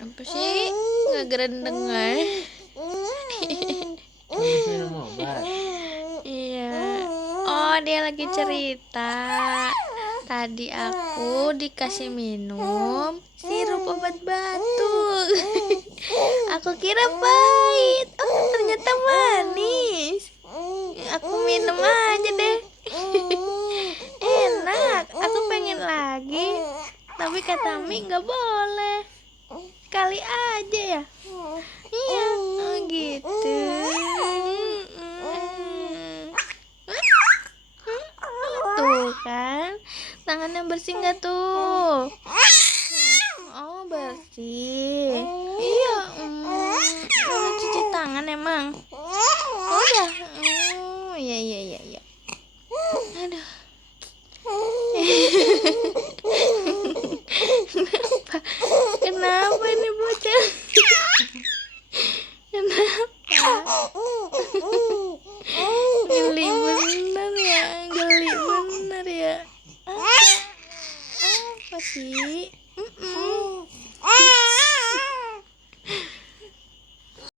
Apa sih? Nggak dengar. Habis minum obat. Iya. Oh, dia lagi cerita. Tadi aku dikasih minum sirup obat batuk. Aku kira pahit. Oh, ternyata manis. Aku minum aja deh. Enak. Aku pengen lagi. Tapi kata Mi nggak boleh. Sekali aja ya. Iya. Oh gitu. Tuh kan, tangannya bersih nggak tuh? Oh bersih. Iya. Udah cuci tangan emang. Udah. Oh iya iya iya iya. Aduh. Kenapa? Kenapa ini bocah? Kenapa? Geli bener ya, geli bener ya. Apa sih?